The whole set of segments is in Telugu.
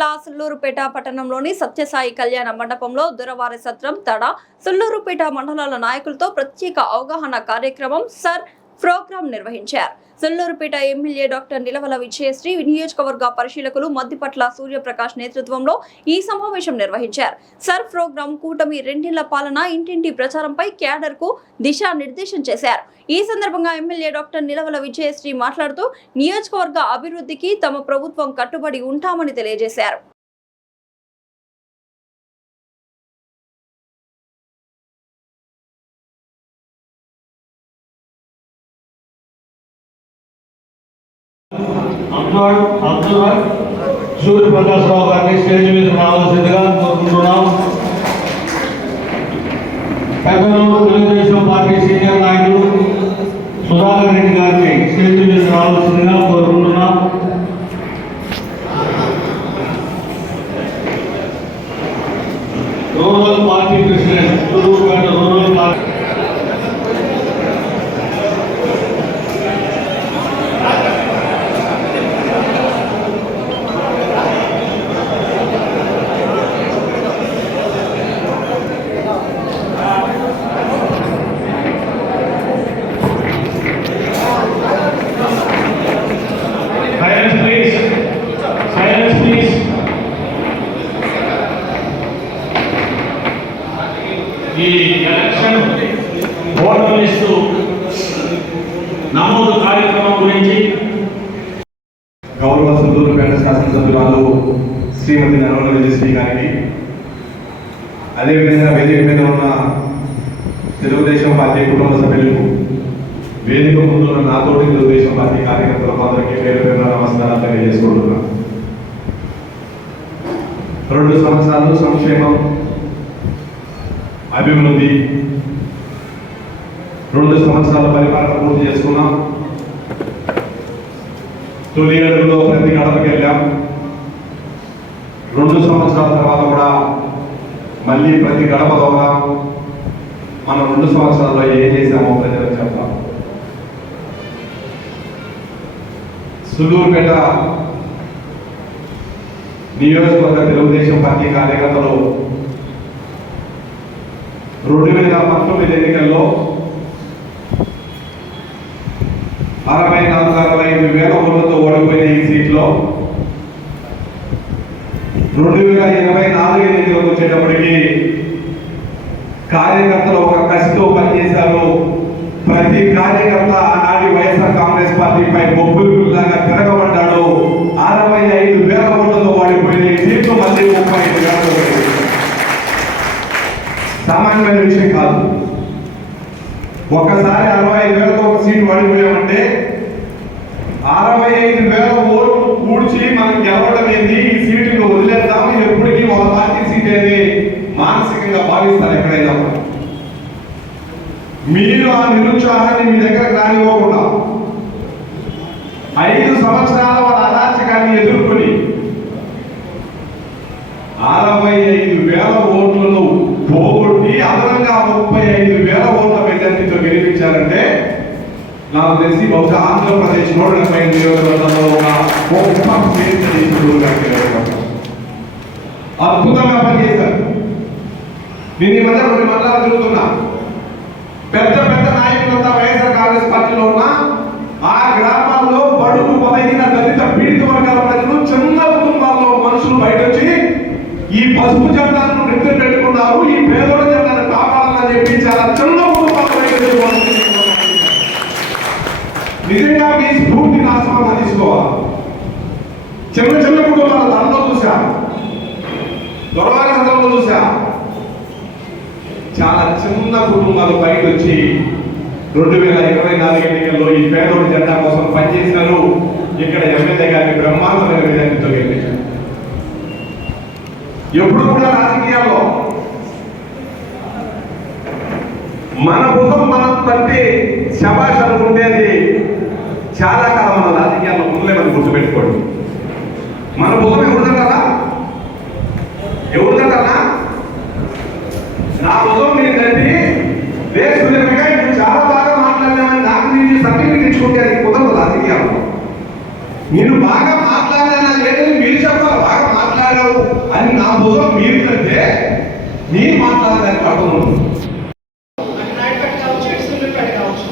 జిల్లా సుళ్లూరుపేట పట్టణంలోని సత్యసాయి కళ్యాణ మండపంలో దొరవారి సత్రం తడ సుళ్లూరుపేట మండలాల నాయకులతో ప్రత్యేక అవగాహన కార్యక్రమం సర్ ప్రోగ్రాం నిర్వహించారు. సుళ్లూరుపేట ఎమ్మెల్యే డాక్టర్ నిలవల విజయశ్రీ, నియోజకవర్గ పరిశీలకులు మద్దిపట్ల సూర్యప్రకాష్ నేతృత్వంలో ఈ సమావేశం నిర్వహించారు. సర్ ప్రోగ్రాం కూటమి రెండేళ్ల పాలన ఇంటింటి ప్రచారంపై క్యాడర్ కు దిశానిర్దేశం చేశారు. ఈ సందర్భంగా ఎమ్మెల్యే డాక్టర్ నిలవల విజయశ్రీ మాట్లాడుతూ నియోజకవర్గ అభివృద్ధికి తమ ప్రభుత్వం కట్టుబడి ఉంటామని తెలియజేశారు. సూర్యప్రకాశరావు గారిని స్టేజ్ మీద రావాల్సిందిగా కోరుకుంటున్నాం. పెద్దలు తెలుగుదేశం పార్టీ సీనియర్ నాయకులు సుధాకర్ రెడ్డి గారిని స్టేజ్ మీద రావాల్సిందిగా కోరుకుంటున్నాం. Rural party president Sullurpeta rural party ఈ ఎలక్షన్ ఓటర్ లిస్టు నమోదు కార్యక్రమం గురించి గౌరవ సుళ్లూరుపేట శాసనసభ్యురాలు శ్రీమతి నిలవల విజయశ్రీ గారికి, అదేవిధంగా వేదిక మీద ఉన్న తెలుగుదేశం పార్టీ కుటుంబ సభ్యులకు, వేదిక ముందు ఉన్న నాతోటి తెలుగుదేశం పార్టీ కార్యకర్తలకు అందరికీ పేరు పేరున నమస్కారాలు తెలియజేసుకుంటున్నాను. 2 సంవత్సరాలు సంక్షేమం, అభివృద్ధి, 2 సంవత్సరాల పరిపాలన పూర్తి చేసుకున్నాం. తొలి అడుగులో ప్రతి గడపకి వెళ్ళాం. 2 సంవత్సరాల తర్వాత కూడా మళ్ళీ ప్రతి గడపలోగా మనం 2 సంవత్సరాల్లో ఏం చేశామో ప్రజలకు చెప్తాం. సుళ్లూరుపేట నియోజకవర్గ తెలుగుదేశం పార్టీ కార్యకర్తలు 2019 ఎన్నికల్లో 64,65,000 ఓట్లతో ఓడిపోయిన ఈ సీట్లో 2024 ఎన్నికలకు వచ్చేటప్పటికి కార్యకర్తలు ఒక కసితో పనిచేశారు. ప్రతి కార్యకర్త ఆనాటి వైఎస్ఆర్ కాంగ్రెస్ పార్టీపై బొబ్బులాగా తిరగబడ్డాడు. 65,000 ఓట్లతో ఓడిపోయిన ఈ సీట్లు మళ్ళీ 35,000. సామాన్యమైన విషయం కాదు. ఒక్కసారి 65,000తో ఒక సీటు పడిపోయామంటే 65,000 ఓట్లు కూర్చి మనం గెలవడం ఏంది, ఈ సీటును వదిలేద్దాం, ఎప్పటికీ ఒక పార్టీ సీట్ అనేది మానసికంగా భావిస్తారు. ఎక్కడైనా మీరు ఆ నిరుత్సాహాన్ని మీ దగ్గరకు రానివ్వకుండా 5 సంవత్సరాల వాళ్ళ అరాచకాన్ని ఎదుర్కొని 65,000 ఓట్లను పోగొట్టి అదనంగా 35,000 ఓట్ల మెజార్టీతో గెలిపించారంటే నాకు తెలిసి బహుశా ఆంధ్రప్రదేశ్ 170 నియోజకవర్గాల్లో అద్భుతంగా పనిచేశారు. నేను ఈ మధ్య 2 మండలాలు తిరుగుతున్నా. పెద్ద పెద్ద నాయకులంతా వైఎస్ఆర్ కాంగ్రెస్ పార్టీలో ఉన్న ఆ గ్రామాల్లో బడుగు బలహీన దళిత పీడిత వర్గాల ప్రజలు, చిన్న కుటుంబాల్లో మనుషులు బయట వచ్చి ఈ పసుపు జెండాలను నెత్తిన పెట్టుకున్నారు, ఈ పేదోడ జెండాను కాపాడాలని చెప్పి చాలా చిన్న కుటుంబాలు నిజంగా మీ స్ఫూర్తిని ఆస్వాదన తీసుకోవాలి. చిన్న చిన్న కుటుంబాల దానిలో చూసా, దొరవారి సందర్భంలో చూసా, చాలా చిన్న కుటుంబాలు బయట వచ్చి 2024 ఎన్నికల్లో ఈ పేదోడి జెండా కోసం పనిచేసినారు. ఇక్కడ ఎమ్మెల్యే గారిని బ్రహ్మాండమైన విధానంతో గెలిపించారు. ఎప్పుడు కూడా రాజకీయాల్లో మన భుజం మనం తట్టి శబాష్ అనుకుంటేది చాలా కాలం మన రాజకీయాల్లో ఉండలేమని గుర్తుపెట్టుకోండి. మన భుజం ఎవరుదంటారా? ఎవరుదంటారా? నా భుజం నేను తట్టి దేశవిధంగా ఇప్పుడు చాలా బాగా మాట్లాడినామని నాకు నేను సర్టిఫికెట్ ఇచ్చుకుంటే అది కుదరదు రాజకీయాల్లో. నేను బాగా మాట్లాడినా లేదని మీరు చెప్పాలి బాగా మాట్లాడావు అని నా భుజం మీరు కంటే మీరు మాట్లాడడానికి అర్థం ఉంది. నాయుడుపేట కావచ్చు, ఇటు సుళ్ళూరుపేట కావచ్చు.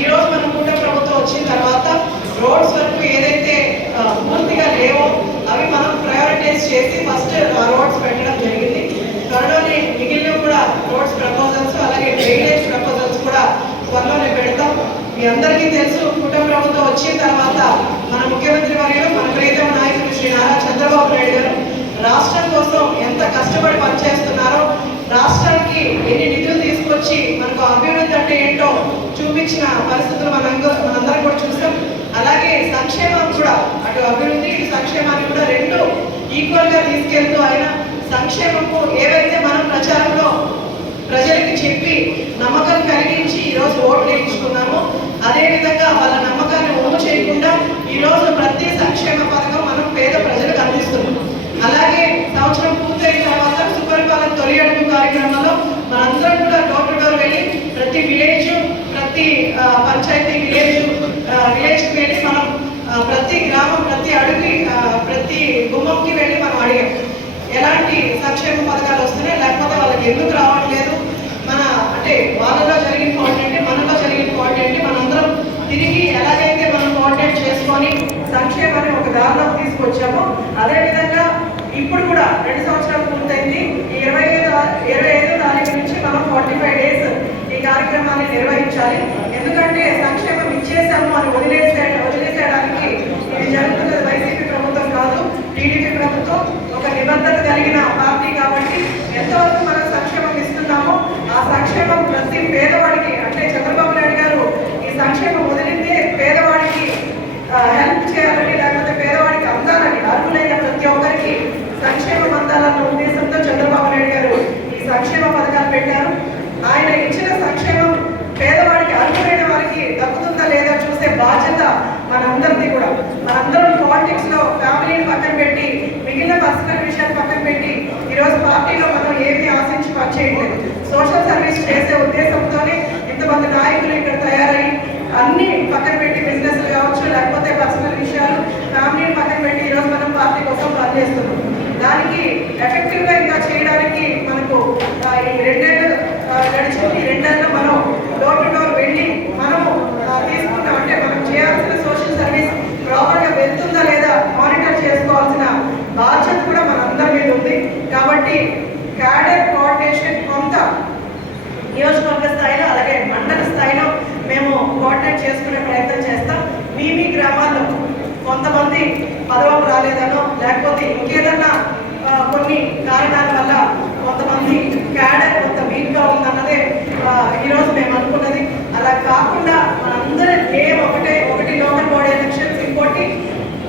ఈ రోజు మన కూటమి ప్రభుత్వం వచ్చిన తర్వాత రోడ్స్ వరకు ఏదైతే పూర్తిగా లేవో అవి మనం ప్రయారిటైజ్ చేసి ఫస్ట్ ఆ రోడ్స్ పెట్టడం జరిగింది. త్వరలోనే మిగిలిన కూడా రోడ్స్ ప్రపోజల్స్ అలాగే డ్రైనేజ్ ప్రపోజల్స్ కూడా త్వరలోనే పెడతాం. మీ అందరికీ తెలుసు, కూటమి ప్రభుత్వం వచ్చిన తర్వాత మన ముఖ్యమంత్రి వర్యులు మన ప్రియతమ నాయకులు శ్రీ నారా చంద్రబాబు నాయుడు గారు రాష్ట్రం కోసం ఎంత కష్టపడి పనిచేస్తున్నారో, రాష్ట్రానికి ఎన్ని నిధులు తీసుకొచ్చి మనకు అభివృద్ధి అంటే ఏంటో చూపించిన పరిస్థితులు మనందరం కూడా చూసాం. అలాగే సంక్షేమం కూడా, అటు అభివృద్ధి ఇటు సంక్షేమాన్ని కూడా రెండు ఈక్వల్ గా తీసుకెళ్తూ ఆయన సంక్షేమము ఏవైతే మనం ప్రచారంలో ప్రజలకి చెప్పి నమ్మకం కలిగించి ఈరోజు ఓట్లు వేయించుకున్నామో అదేవిధంగా వాళ్ళ నమ్మకాన్ని ఒమ్ము చేయకుండా ఈరోజు ప్రతి సంక్షేమ పథకం మనం పేద ప్రజలకు అందిస్తున్నాం. అలాగే సంవత్సరం పూర్తయిన తర్వాత సుపరిపాలన తొలి అడుగు కార్యక్రమంలో మనందరం కూడా డోర్ టు డోర్ వెళ్ళి ప్రతి విలేజ్, ప్రతి పంచాయతీ విలేజ్కి వెళ్ళి మనం ప్రతి గ్రామం, ప్రతి అడుగుకి, ప్రతి గుమ్మంకి వెళ్ళి మనం అడిగాం ఎలాంటి సంక్షేమ పథకాలు వస్తున్నాయి, లేకపోతే వాళ్ళకి ఎందుకు రావట్లేదు, మన అంటే వాళ్ళలో జరిగిన ఫాల్ట్ ఏంటి, మనలో జరిగిన ఫాల్ట్ ఏంటి, మనందరం తిరిగి ఎలాగైతే మనం కోఆర్డినేట్ చేసుకొని సంక్షేమాన్ని ఒక దారిలోకి తీసుకొచ్చామో అదేవిధంగా ఇప్పుడు కూడా 2 సంవత్సరాలు పూర్తయింది. ఈ 25 తారీఖు నుంచి మనం 45 డేస్ ఈ కార్యక్రమాన్ని నిర్వహించాలి. ఎందుకంటే సంక్షేమం ఇచ్చేసాము అని వదిలేసేయడానికి ఇది జరుగుతున్నది వైసీపీ ప్రభుత్వం కాదు, టీడీపీ ప్రభుత్వం. ఒక నిబద్ధత కలిగిన పార్టీ కాబట్టి ఎంతవరకు మనం సంక్షేమం ఇస్తున్నామో ఆ సంక్షేమం ప్రతి పేదవాడికి, అంటే చంద్రబాబు నాయుడు గారు ఈ సంక్షేమం వదిలితే పేదవాడికి హెల్ప్ చేయాలని, లేకపోతే పేదవాడికి అందాలని, అర్హులైన ప్రతి ఒక్కరికి సంక్షేమం అందాలన్న ఉద్దేశంతో చంద్రబాబు నాయుడు గారు ఈ సంక్షేమ పథకాలు పెట్టారు. ఆయన ఇచ్చిన సంక్షేమం పేదవాడికి, అర్హులైన వారికి దక్కుతుందా లేదా చూసే బాధ్యత మనందరిది కూడా. మనందరం పాలిటిక్స్ లో ఫ్యామిలీని పక్కన పెట్టి, మిగిలిన పర్సనల్ విషయాలు పక్కన పెట్టి ఈరోజు పార్టీలో మనం ఏమీ ఆశించి పనిచేయట్లేదు. సోషల్ సర్వీస్ చేసే ఉద్దేశంతోనే ఇంతమంది నాయకులు ఇక్కడ తయారై అన్ని పక్కన పెట్టి, బిజినెస్ కావచ్చు లేకపోతే పర్సనల్ విషయాలు, ఫ్యామిలీని పక్కన పెట్టి ఈరోజు మనం పార్టీ కోసం పనిచేస్తున్నాం. దానికి ఎఫెక్టివ్ గా ఇంకా చేయడానికి మనకు ఈ 2 ఏళ్ళు గడిచింది. ఈ 2 ఏళ్ళలో మనం డోర్ టు డోర్ వెళ్ళి మనము తీసుకున్నాం, అంటే మనం చేయాల్సిన సోషల్ సర్వీస్ ప్రాపర్ గా వెళ్తుందా లేదా మానిటర్ చేసుకోవాల్సిన బాధ్యత కూడా మనందరి మీద ఉంది. కాబట్టి క్యాడర్ కోఆర్డినేషన్ కొంత నియోజకవర్గ స్థాయిలో అలాగే మండల స్థాయిలో మేము కోఆర్డినేట్ చేసుకునే ప్రయత్నం చేస్తాం. మీ గ్రామాల్లో కొంతమంది పదవులు రాలేదనో లేకపోతే ఇంకేదన్నా కొన్ని కారణాల వల్ల కొంతమంది క్యాడర్ కొంత వీక్గా ఉందన్నదే ఈరోజు మేము అనుకున్నది. అలా కాకుండా మనందరి ఏం ఒకటి లోకల్ బాడీ ఎలక్షన్స్, ఇంకోటి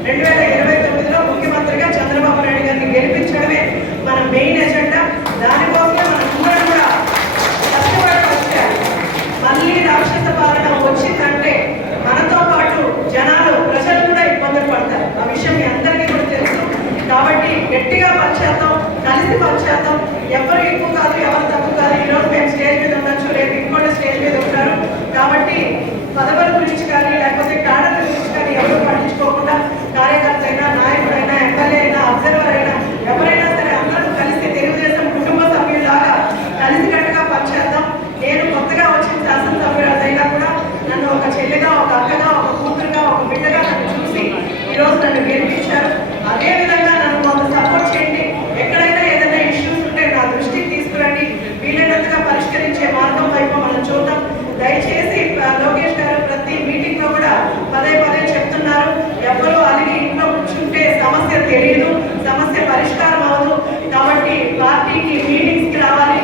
2029లో ముఖ్యమంత్రిగా చంద్రబాబు నాయుడు గారిని గెలిపించడమే మన మెయిన్ ఎజెండా. దానికోసమే మనందరం కూడా కష్టపడి వచ్చారు. మళ్ళీ రాక్షస పాలన వచ్చిందంటే మనతో పాటు ప్రజలు కూడా ఇబ్బందులు పడతారు. ఆ విషయం మీ అందరికీ కూడా తెలుసు. కాబట్టి గట్టిగా పనిచేద్దాం, కలిసి పనిచేద్దాం. ఎవరు ఎక్కువ కాదు, ఎవరు తక్కువ కాదు. ఈరోజు మేము స్టేజ్ మీద ఉండొచ్చు, రేపు ఇంకోటి స్టేజ్ మీద ఉంటారు. కాబట్టి పదవుల గురించి కానీ లేకపోతే కాడల గురించి కానీ ఎవరు పట్టించుకోకుండా కార్యకర్త అయినా, నాయకుడైనా, ఎమ్మెల్యే అయినా, అబ్జర్వర్ అయినా, ఎవరైనా సరే అందరూ కలిసి తెలుగుదేశం కుటుంబ సభ్యులాగా కలిసికట్టుగా పనిచేద్దాం. నేను కొత్తగా వచ్చిన శాసనసభ్యులైనా కూడా నన్ను ఒక చెల్లిగా, ఒక అక్కగా, ఒక కూతురుగా, ఒక బిడ్డగా నన్ను చూసి ఈరోజు నన్ను గెలిపించారు. అదేవిధంగా నన్ను కొంత సపోర్ట్ చేయండి. ఎక్కడైనా ఏదైనా ఇష్యూస్ ఉంటే నా దృష్టికి తీసుకురండి. వీలైనంతగా పరిష్కరించే మార్గం వైపు మనం చూద్దాం. దయచేసి లోకేష్ గారు ప్రతి మీటింగ్ లో కూడా పదే చెప్తున్నారు, ఎవరు అలిగి ఇంట్లో కూర్చుంటే సమస్య తెలియదు, సమస్య పరిష్కారం అవ్వదు. కాబట్టి పార్టీకి మీటింగ్స్ కి రావాలి.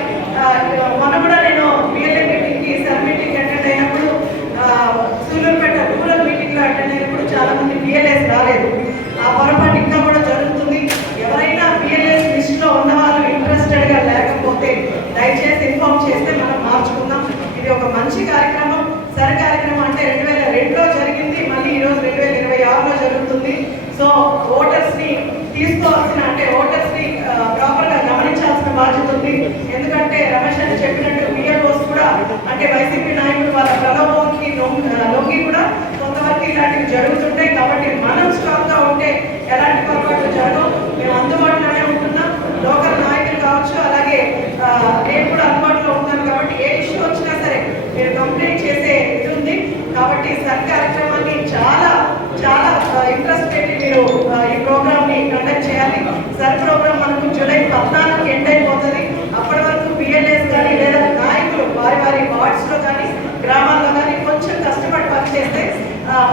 మొన్న కూడా నేను బిఎల్ఏ మీటింగ్ కి, సెల్ మీటింగ్ అటెండ్ అయినప్పుడు, సూళ్ళూరుపేట రూరల్ మీటింగ్ లో అటెండ్ అయినప్పుడు చాలా మంది బిఎల్ఏస్ రాలేదు. ఆ పొరపాటు ఇంకా కూడా జరుగుతుంది. ఎవరైనా బిఎల్ఏస్ లిస్ట్ లో ఉన్న వాళ్ళు ఇంట్రెస్టెడ్ గా లేకపోతే దయచేసి ఇన్ఫార్మ్ చేస్తే మనం మార్చుకుందాం. ఇది ఒక మంచి కార్యక్రమం, సరి కార్యక్రమం. అంటే 2002లో జరిగింది, మళ్ళీ ఈరోజు 2026లో జరుగుతుంది. సో ఓటర్స్ ని తీసుకోవాల్సిన, అంటే ఓటర్స్ ని ప్రాపర్ గా గమనించాల్సిన బాధ్యత ఉంది. ఎందుకంటే రమేష్ అని చెప్పినట్టు బిఎల్ఓస్ కూడా, అంటే వైసీపీ నాయకులు వాళ్ళ ప్రలోభంకి లొంగి కూడా కొంతవరకు ఇలాంటివి జరుగుతుంటాయి. కాబట్టి మనం స్ట్రాంగ్ గా ఉంటే ఎలాంటి పొరపాట్లు జరగవు. ఈ ప్రోగ్రామ్ని కండక్ట్ చేయాలి. సర్ ప్రోగ్రామ్ మనకు జూలై 14 ఎండ్ అయిపోతుంది. అప్పటి వరకు బిఎల్ఏస్ కానీ లేదా నాయకులు వారి వారి వార్డ్స్లో కానీ గ్రామాల్లో కానీ కొంచెం కష్టపడి పనిచేస్తే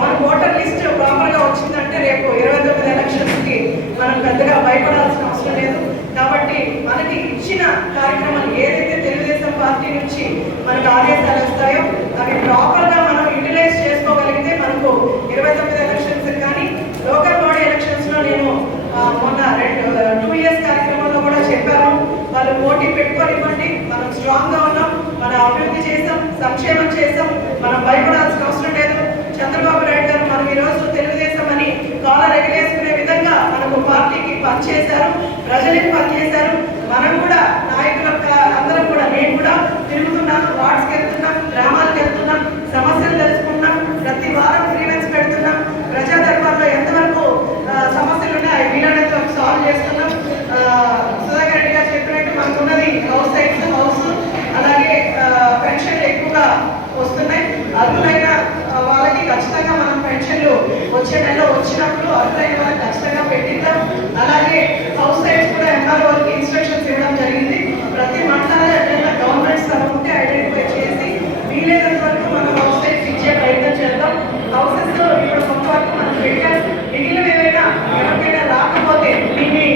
మన ఓటర్ లిస్ట్ ప్రాపర్గా వచ్చిందంటే రేపు 29 ఎలక్షన్స్కి మనం పెద్దగా భయపడాల్సిన అవసరం లేదు. కాబట్టి మనకి ఇచ్చిన కార్యక్రమాలు ఏదైతే తెలుగుదేశం పార్టీ నుంచి మనకు ఆదేశాలు వస్తాయో అవి ప్రాపర్గా మనం యూటిలైజ్ చేసుకోగలిగితే మనకు 29 ఎలక్షన్స్ కానీ లోకల్ బాడీ ఎలక్షన్స్లో నేను మొన్న 2 ఇయర్స్ కార్యక్రమంలో కూడా చెప్పాను. వాళ్ళు పోటీ పెట్టుకోనివ్వండి, మనం స్ట్రాంగ్గా ఉన్నాం, మనం అభివృద్ధి చేసాం, సంక్షేమం చేసాం, మనం భయపడాల్సిన అవసరం లేదు. చంద్రబాబు నాయుడు గారు మనం ఈరోజు తెలుగుదేశం అని కాలర్ ఎగరేసుకునే విధంగా మనకు పార్టీకి పనిచేశారు, ప్రజలకు పనిచేశారు. మనం కూడా నాయకుల అందరం కూడా నేను కూడా తిరుగుతున్నాం, వార్డ్స్కి వెళ్తున్నాం, గ్రామాలకు వెళ్తున్నాం, సమస్యలు తెలుసుకున్నాం, ప్రతి వారం గ్రీవెన్స్ పెడుతున్నాం, ప్రజా దర్బార్లో ఎంతవరకు సమస్యలు ఉన్నాయి వీలైనంత సాల్వ్ చేస్తున్నాం. సుధాకర్ రెడ్డి గారు చెప్పినట్టు మనకున్నది హౌస్ సైట్స్ హౌస్, అలాగే పెన్షన్లు ఎక్కువగా వస్తున్నాయి. అర్హులైన వాళ్ళకి ఖచ్చితంగా మనం పెన్షన్లు వచ్చే నెలలో వచ్చినప్పుడు అర్హులైన వాళ్ళకి ఖచ్చితంగా పెట్టిద్దాం. అలాగే హౌస్ సైట్స్ కూడా ఎంఆర్ఓ వాళ్ళకి ఇన్స్ట్రక్షన్స్ ఇవ్వడం జరిగింది. ప్రతి మండలంలో ఏదైనా గవర్నమెంట్ స్థలం ఉంటే ఐడెంటిఫై చేసి వీలైనంత వరకు మనం హౌస్ సైట్స్ ఇచ్చే ప్రయత్నం చేద్దాం. హౌసెస్ ఇప్పుడు కొంత వరకు మనం పెట్టాం. మిగిలిన ఏమైనా ఎవరికైనా రాకపోతే మీ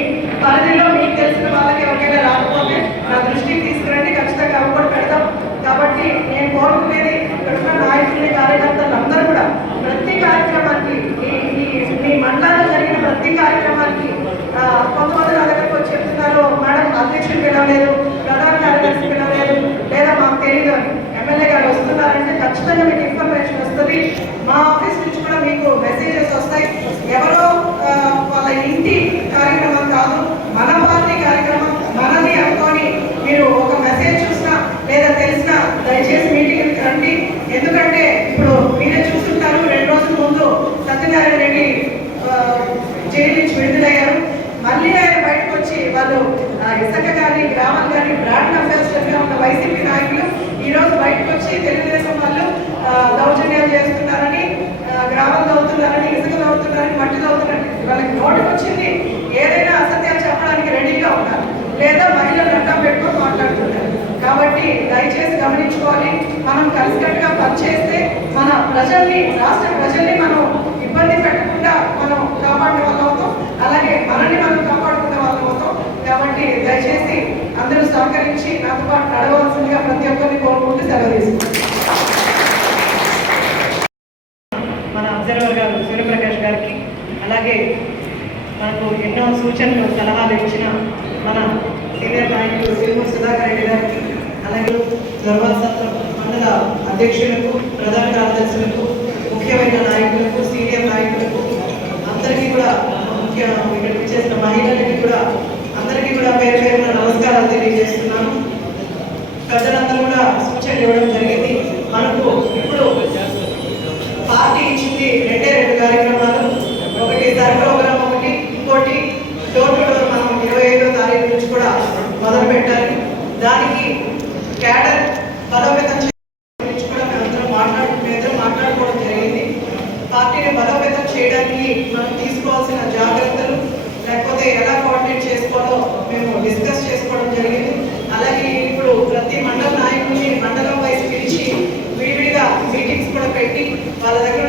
పరిధిలో మీకు తెలిసిన వాళ్ళకి ఎవరికైనా రాకపోతే నా దృష్టికి తీసుకురండి, ఖచ్చితంగా అవి కూడా పెడతాం. కాబట్టి నేను కోరుకునేది ఇక్కడున్న నాయకుల్ని కార్యకర్తలు అందరూ కూడా ప్రతి కార్యక్రమానికి మీ మండలంలో జరిగిన ప్రతి కార్యక్రమానికి కొంతమంది నా దగ్గరకు వచ్చి చెప్తున్నారు, మేడం అధ్యక్షుడు పిలవలేదు, ప్రధాన కార్యదర్శి పిలవలేదు, లేదా మాకు తెలియదు అని. ఎమ్మెల్యే గారు వస్తున్నారంటే ఖచ్చితంగా మీకు ఇన్ఫర్మేషన్ వస్తుంది. మా ఆఫీస్ నుంచి కూడా మీకు మెసేజెస్ వస్తాయి. ఎవరో వాళ్ళ ఇంటి కార్యక్రమం కాదు, మన పార్టీ కార్యక్రమం మనది అనుకొని మీరు ఒక మెసేజ్ చూసినా లేదా తెలిసినా దయచేసి మీటింగ్కి రండి. ఎందుకంటే ఇప్పుడు మీరే చూస్తుంటారు, 2 రోజుల ముందు సత్యనారాయణ రెడ్డి జైలు నుంచి విడుదలయ్యారు. మళ్ళీ ఆయన బయటకు వచ్చి వాళ్ళు ఇసుక కానీ గ్రామాలు కానీ బ్రాండ్ అంబాసిడర్గా ఉన్న వైసీపీ నాయకులు ఈరోజు బయటకు వచ్చి తెలుగుదేశం వాళ్ళు దౌర్జన్యాలు చేస్తున్నారని, గ్రామాలు తవ్వుతున్నారని, ఇసుక తవ్వుతున్నారని, మట్టి తవ్వుతున్నారని వాళ్ళకి నోటికి వచ్చింది ఏదైనా అసత్యాలు చెప్పడానికి రెడీగా ఉన్నారు, లేదా మహిళలు అడ్డం పెట్టుకొని మాట్లాడుతున్నారు. కాబట్టి దయచేసి గమనించుకోవాలి. మనం కలిసికట్టుగా పనిచేస్తే మన ప్రజల్ని, రాష్ట్ర ప్రజల్ని మనం ఇబ్బంది పెట్టకుండా మనం కాపాడే వాళ్ళం అవుతాం, అలాగే మనల్ని మనం కాపాడుకునే వాళ్ళం అవుతాం. కాబట్టి దయచేసి అందరూ సహకరించి నాతో పాటు నడవలసిందిగా ప్రతి ఒక్కరిని కోరుకుంటూ సెలవు తీసుకుంటాం. మన అబ్జర్వర్ గారు సూర్యప్రకాష్ గారికి, అలాగే మనకు ఎన్నో సూచనలు సలహాలు ఇచ్చిన మన సీనియర్ నాయకులు సిల్మూరు సుధాకర్ రెడ్డి గారికి, అలాగే దర్బార్ సత్రం మండల అధ్యక్షులకు, ప్రధాన కార్యదర్శులకు, ముఖ్యమైన నాయకులకు, సీనియర్ నాయకులకు అందరికీ కూడా, ముఖ్య ఇక్కడికి చేసిన మహిళలకి కూడా అందరికీ కూడా పేరు పేరున నమస్కారాలు తెలియజేస్తున్నాను. పెద్దలందరూ కూడా సూచనలు ఇవ్వడం జరిగింది. మనకు ఇప్పుడు పార్టీ ఇచ్చింది 2 కార్యక్రమాలు. ఒకటి సర్ ప్రోగ్రామ్, ఒకటి ఇంకోటి డోర్ టు డోర్ మనం 25వ తారీఖు నుంచి కూడా మొదలు పెట్టాలి. దానికి క్యాడర్ బలోపేతం గురించి కూడా మేమందరం మాట్లాడుకోవడం జరిగింది. పార్టీని బలోపేతం చేయడానికి మనం తీసుకోవాల్సిన జాగ్రత్తలు, లేకపోతే ఎలా కోఆర్డినేట్ చేసుకోవాలో మేము డిస్కస్ చేసుకోవడం జరిగింది. అలాగే ఇప్పుడు ప్రతి మండల నాయకుడిని మండలం వైపు పిలిచి విడివిడిగా మీటింగ్స్ కూడా పెట్టి వాళ్ళ దగ్గర